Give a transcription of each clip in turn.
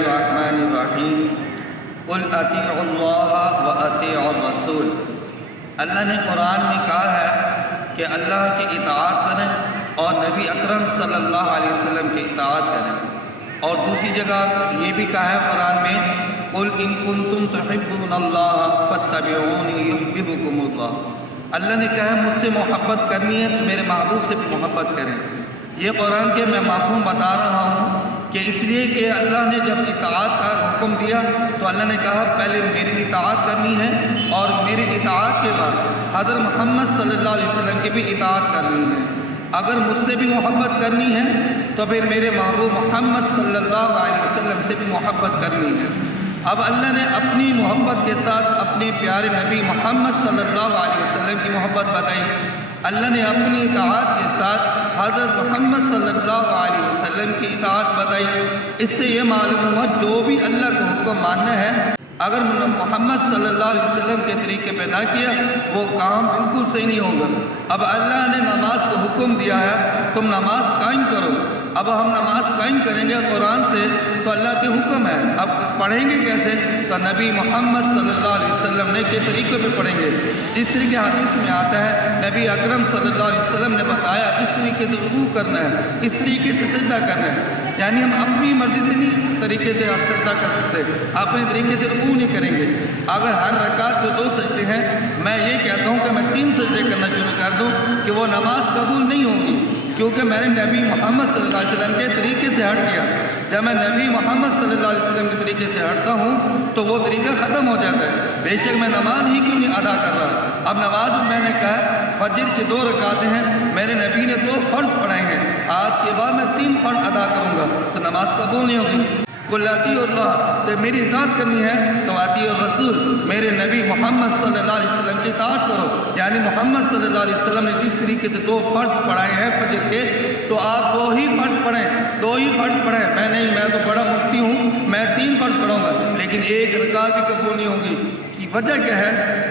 الرحمن الرحیم قل اطیعوا اللہ و اطیعوا الرسول۔ اللہ نے قرآن میں کہا ہے کہ اللہ کی اطاعت کریں اور نبی اکرم صلی اللہ علیہ وسلم کی اطاعت کریں، اور دوسری جگہ یہ بھی کہا ہے قرآن میں قل ان کنتم تحبون اللہ فاتبعونی یحببکم اللہ۔ اللہ نے کہا ہے مجھ سے محبت کرنی ہے تو میرے محبوب سے بھی محبت کریں۔ یہ قرآن کے میں مفہوم بتا رہا ہوں کہ اس لیے کہ اللہ نے جب اطاعت کا حکم دیا تو اللہ نے کہا پہلے میری اطاعت کرنی ہے، اور میری اطاعت کے بعد حضرت محمد صلی اللہ علیہ وسلم کی بھی اطاعت کرنی ہے۔ اگر مجھ سے بھی محبت کرنی ہے تو پھر میرے محبوب محمد صلی اللہ علیہ وسلم سے بھی محبت کرنی ہے۔ اب اللہ نے اپنی محبت کے ساتھ اپنے پیارے نبی محمد صلی اللہ علیہ وسلم کی محبت بتائی۔ اللہ نے اپنی اطاعت کے ساتھ حضرت محمد صلی اللہ علیہ وسلم کی اطاعت بتائی۔ اس سے یہ معلوم ہوا جو بھی اللہ کا حکم ماننا ہے، اگر محمد صلی اللہ علیہ وسلم کے طریقے پہ نہ کیا وہ کام بالکل صحیح نہیں ہوگا۔ اب اللہ نے نماز کو حکم دیا ہے تم نماز قائم کرو۔ اب ہم نماز قائم کریں گے قرآن سے تو اللہ کے حکم ہے، اب پڑھیں گے کیسے؟ تو نبی محمد صلی اللہ علیہ وسلم نے کے طریقے پہ پڑھیں گے۔ جس طریقے حدیث میں آتا ہے نبی اکرم صلی اللہ علیہ وسلم نے بتایا اس طریقے سے رکوع کرنا ہے، اس طریقے سے سجدہ کرنا ہے۔ یعنی ہم اپنی مرضی سے نہیں طریقے سے آپ سجدہ کر سکتے، اپنے طریقے سے رکوع نہیں کریں گے۔ اگر ہر رکعت جو 2 سجدے ہیں، میں یہ کہتا ہوں کہ میں 3 سجدے کرنا شروع کر دوں کہ وہ نماز قبول نہیں ہوگی، کیونکہ میں نے نبی محمد صلی اللہ علیہ وسلم کے طریقے سے ہٹ گیا۔ جب میں نبی محمد صلی اللہ علیہ وسلم کے طریقے سے ہٹتا ہوں تو وہ طریقہ ختم ہو جاتا ہے، بے شک میں نماز ہی کیوں نہیں ادا کر رہا۔ اب نماز میں نے کہا فجر کی 2 رکعتیں ہیں، میرے نبی نے 2 فرض پڑھائے ہیں، آج کے بعد میں 3 فرض ادا کروں گا تو نماز قبول نہیں ہوگی۔ قل اطیعوا اللہ، تو میری اطاعت کرنی ہے تو اطیعوا الرسول، میرے نبی محمد صلی اللہ علیہ وسلم کی اطاعت کرو۔ یعنی محمد صلی اللہ علیہ وسلم نے جس طریقے سے 2 فرض پڑھائے ہیں فجر کے، تو آپ 2 ہی فرض پڑھیں، 2 ہی فرض پڑھیں۔ میں نہیں، میں تو بڑا مفتی ہوں، میں 3 فرض پڑھوں گا، لیکن 1 رکعت بھی قبول نہیں ہوگی۔ کی وجہ کیا ہے؟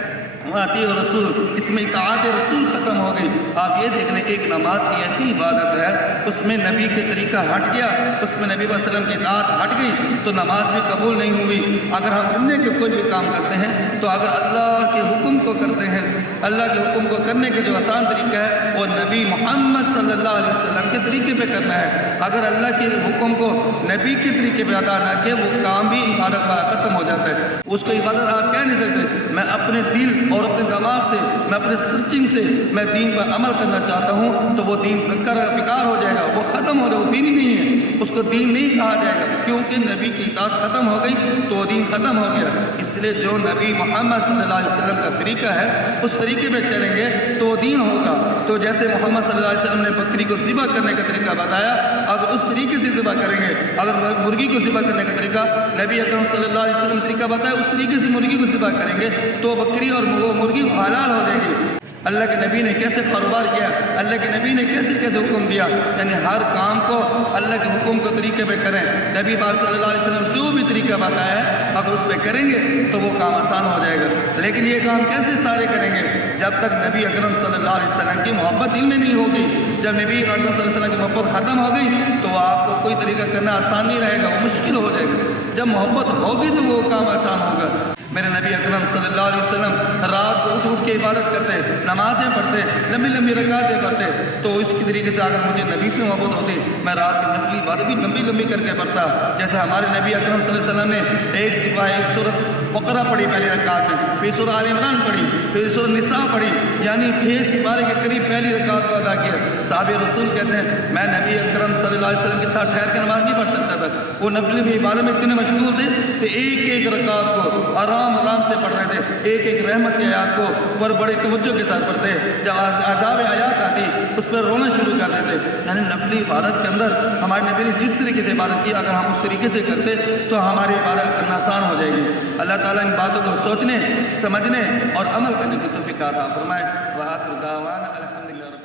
اطیعوا الرسول، اس میں اطاعت رسول ختم ہو گئی۔ آپ یہ دیکھ لیں ایک نماز کی ایسی عبادت ہے اس میں نبی کے طریقہ ہٹ گیا، اس میں نبی صلی اللہ علیہ وسلم کی اطاعت ہٹ گئی تو نماز بھی قبول نہیں ہوئی۔ اگر ہم دنیا کے کوئی بھی کام کرتے ہیں تو اگر اللہ کے حکم کو کرتے ہیں، اللہ کے حکم کو کرنے کا جو آسان طریقہ ہے وہ نبی محمد صلی اللہ علیہ وسلم کے طریقے پہ کرنا ہے۔ اگر اللہ کے حکم کو نبی کے طریقے پہ ادا نہ کیا وہ کام بھی عبادت والا ختم ہو جاتا ہے، اس کو عبادت آپ کہہ نہیں سکتے۔ میں اپنے دل اور اپنے دماغ سے، میں اپنے سرچنگ سے میں دین پر عمل کرنا چاہتا ہوں تو وہ دین بیکار ہو جائے گا، وہ ختم ہو جائے گا، وہ دین ہی نہیں ہے، اس کو دین نہیں کہا جائے گا، کیونکہ نبی کی اطاعت ختم ہو گئی تو وہ دین ختم ہو گیا۔ اس لیے جو نبی محمد صلی اللہ علیہ وسلم کا طریقہ ہے اس طریقے پہ چلیں گے تو وہ دین ہوگا۔ تو جیسے محمد صلی اللہ علیہ وسلم نے بکری کو ذبح کرنے کا طریقہ بتایا، اگر اس طریقے سے ذبح کریں گے، اگر مرغی کو ذبح کرنے کا طریقہ نبی اکرم صلی اللہ علیہ وسلم طریقہ بتایا اس طریقے سے مرغی کو ذبح کریں گے تو بکری اور وہ مرغی حلال ہو جائے گی۔ اللہ کے نبی نے کیسے کاروبار کیا، اللہ کے نبی نے کیسے کیسے حکم دیا، یعنی ہر کام کو اللہ کے حکم کو طریقے پہ کریں۔ نبی پاک صلی اللہ علیہ وسلم جو بھی طریقہ بتایا ہے اگر اس پہ کریں گے تو وہ کام آسان ہو جائے گا۔ لیکن یہ کام کیسے سارے کریں گے؟ جب تک نبی اکرم صلی اللہ علیہ وسلم کی محبت دل میں نہیں ہوگی۔ جب نبی اکرم صلی اللہ علیہ وسلم کی محبت ختم ہو گئی تو آپ کو کوئی طریقہ کرنا آسان نہیں رہے گا، وہ مشکل ہو جائے گا۔ جب محبت ہوگی تو وہ کام آسان ہوگا۔ میرے نبی اکرم صلی اللہ علیہ وسلم رات کو اٹھ کے عبادت کرتے، نمازیں پڑھتے، لمبی لمبی رکعتیں پڑھتے، تو اس کی طریقے سے اگر مجھے نبی سے محبت ہوتی میں رات کی نفلی عبادت بھی لمبی لمبی کر کے پڑھتا۔ جیسے ہمارے نبی اکرم صلی اللہ علیہ وسلم نے ایک سپاہ ایک سورۃ بقرہ پڑھی پہلی رکعت میں، پھر سورۃ آل عمران پڑھی، پھر سورۃ نساء پڑھی، یعنی 6 سپارے کے قریب پہلی رکعت کو ادا کیا۔ صحابہ رسول کہتے ہیں میں نبی اکرم صلی اللہ علیہ وسلم کے ساتھ ٹھہر کے نماز نہیں پڑھ سکتا تھا، وہ نفلی بھی عبادت میں اتنے مشغول تھے کہ ایک ایک رکعت کو آرام سے پڑھ رہے تھے، ایک ایک رحمت کی آیات کو پر بڑے توجہ کے ساتھ پڑھتے، جب عذاب آیات آتی اس پر رونا شروع کر دیتے۔ یعنی نفلی عبادت کے اندر ہمارے نبی نے جس طریقے سے عبادت کی اگر ہم اس طریقے سے کرتے تو ہماری عبادت کرنا آسان ہو جائے گی۔ اللہ تعالیٰ ان باتوں کو سوچنے، سمجھنے اور عمل کرنے کی توفیق عطا فرمائے۔ وآخر دعوانا الحمدللہ۔